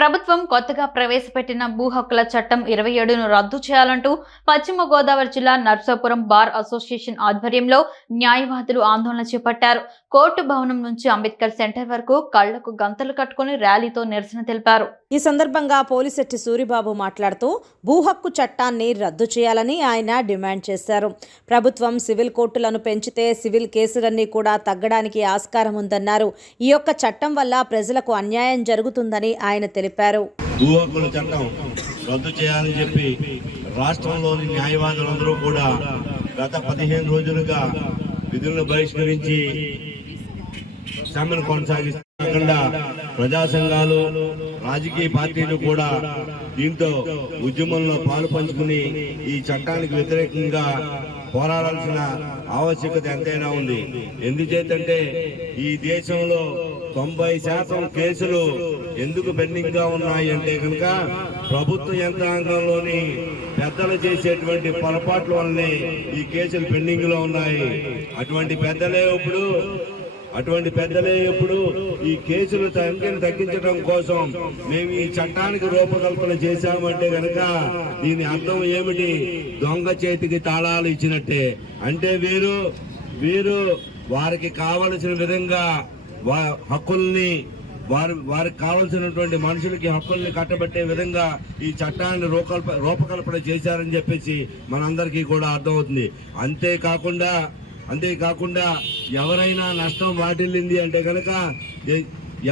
ప్రభుత్వం కొత్తగా ప్రవేశపెట్టిన భూ హక్కుల చట్టం ఇరవై ఏడును రద్దు చేయాలంటూ పశ్చిమ గోదావరి జిల్లా నర్సాపురం బార్ అసోసియేషన్ ఆధ్వర్యంలో న్యాయవాదులు ఆందోళన చేపట్టారు. కోర్టు భవనం నుంచి అంబేద్కర్ సెంటర్ వరకు కళ్ళకు గంతలు కట్టుకుని ర్యాలీతో నిరసన తెలిపారు. ఈ సందర్భంగా పోలిశెట్టి సూరిబాబు మాట్లాడుతూ భూ హక్కు చట్టాన్ని రద్దు చేయాలని ఆయన డిమాండ్ చేశారు. ప్రభుత్వం సివిల్ కోర్టులను పెంచితే సివిల్ కేసులన్నీ కూడా తగ్గడానికి ఆస్కారం ఉందన్నారు. ఈ యొక్క చట్టం వల్ల ప్రజలకు అన్యాయం జరుగుతుందని ఆయన తెలిపారు. భూ హక్కుల చట్టం రద్దు చేయాలని చెప్పి రాష్ట్రంలోని న్యాయవాదులందరూ కూడా గత పదిహేను రోజులుగా విధులను బహిష్కరించి సమ్మెను కాకుండా ప్రజా సంఘాలు రాజకీయ పార్టీలు కూడా దీంతో ఉద్యమంలో పాలు పంచుకుని ఈ చట్టానికి వ్యతిరేకంగా పోరాడాల్సిన ఆవశ్యకత ఎంతైనా ఉంది. ఎందుచేతంటే ఈ దేశంలో తొంభై శాతం కేసులు ఎందుకు పెండింగ్గా ఉన్నాయి అంటే కనుక ప్రభుత్వ యంత్రాంగంలోని పెద్దలు చేసేటువంటి పొరపాట్ల వల్లనే ఈ కేసులు పెండింగ్లో ఉన్నాయి. అటువంటి పెద్దలే ఇప్పుడు అటువంటి పెద్దలే ఇప్పుడు ఈ కేసుల సంఖ్యను తగ్గించడం కోసం మేము ఈ చట్టానికి రూపకల్పన చేశామంటే గనక దీని అర్థం ఏమిటి? దొంగ చేతికి తాళాలు ఇచ్చినట్టే. అంటే వీరు వీరు వారికి కావలసిన విధంగా వా- హక్కుల్ని వారు వారికి కావలసినటువంటి మనుషులకి హక్కుల్ని కట్టబెట్టే విధంగా ఈ చట్టాన్ని రూపకల్ప రూపకల్పన చేశారని చెప్పేసి మనందరికీ కూడా అర్థమవుతుంది. అంతేకాకుండా అంతేకాకుండా ఎవరైనా నష్టం వాటిల్లింది అంటే కనుక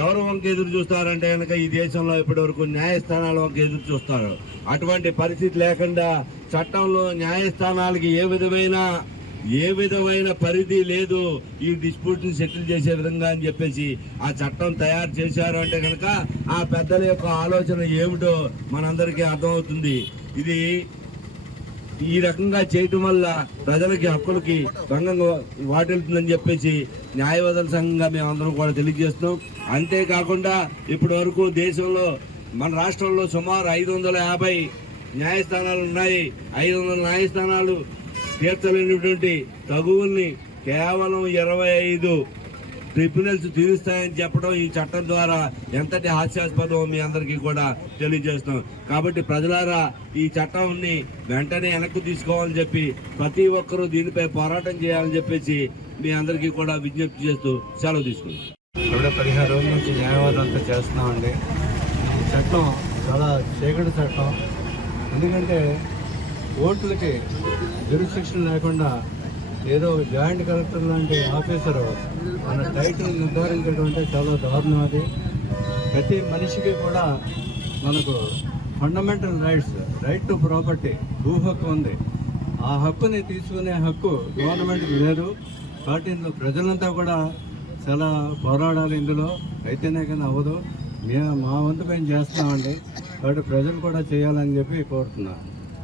ఎవరు వంక ఎదురు చూస్తారంటే కనుక ఈ దేశంలో ఇప్పటివరకు న్యాయస్థానాలు న్యాయస్థానాల వంక ఎదురు చూస్తారు. అటువంటి పరిస్థితి లేకుండా చట్టంలో న్యాయస్థానాలకి ఏ విధమైన ఏ విధమైన పరిధి లేదు ఈ డిస్ప్యూట్ని సెటిల్ చేసే విధంగా అని చెప్పేసి ఆ చట్టం తయారు చేశారు అంటే కనుక ఆ పెద్దల యొక్క ఆలోచన ఏమిటో మనందరికీ అర్థమవుతుంది. ఇది ఈ రకంగా చేయటం వల్ల ప్రజలకి హక్కులకి భంగం వాటిల్తుందని చెప్పేసి న్యాయవాదుల సంఘంగా మేమందరం కూడా తెలియజేస్తున్నాం. అంతేకాకుండా ఇప్పటి వరకు దేశంలో మన రాష్ట్రంలో సుమారు ఐదు వందల యాభై న్యాయస్థానాలు ఉన్నాయి. ఐదు వందల న్యాయస్థానాలు తీర్చలేనటువంటి తగువుల్ని కేవలం ఇరవై ఐదు ట్రిబ్యునల్స్ తీరుస్తాయని చెప్పడం ఈ చట్టం ద్వారా ఎంతటి హాస్యాస్పదం మీ అందరికీ కూడా తెలియజేస్తున్నాం. కాబట్టి ప్రజలారా ఈ చట్టాన్ని వెంటనే వెనక్కు తీసుకోవాలని చెప్పి ప్రతి ఒక్కరూ దీనిపై పోరాటం చేయాలని చెప్పేసి మీ అందరికీ కూడా విజ్ఞప్తి చేస్తూ సెలవు తీసుకుంటాం ఇప్పుడే పదిహేను రోజుల నుంచి న్యాయవాదం అంతా చేస్తున్నామండి. ఈ చట్టం చాలా చీకటి చట్టం. ఎందుకంటే ఓట్లకి జ్యూరిస్డిక్షన్ లేకుండా ఏదో జాయింట్ కలెక్టర్ లాంటి ఆఫీసరు మన టైటిల్ నిర్ధారించడం అంటే చాలా దారుణం అది. ప్రతి మనిషికి కూడా మనకు fundamental rights right to property భూ హక్కు ఉంది. ఆ హక్కుని తీసుకునే హక్కు గవర్నమెంట్కి లేదు. కాబట్టి ఇందులో ప్రజలంతా కూడా చాలా పోరాడాలి ఇందులో. అయితేనే కానీ అవ్వదు. మేము మా వంతు మేము చేస్తున్నామండి. కాబట్టి ప్రజలు కూడా చేయాలని చెప్పి కోరుతున్నాను.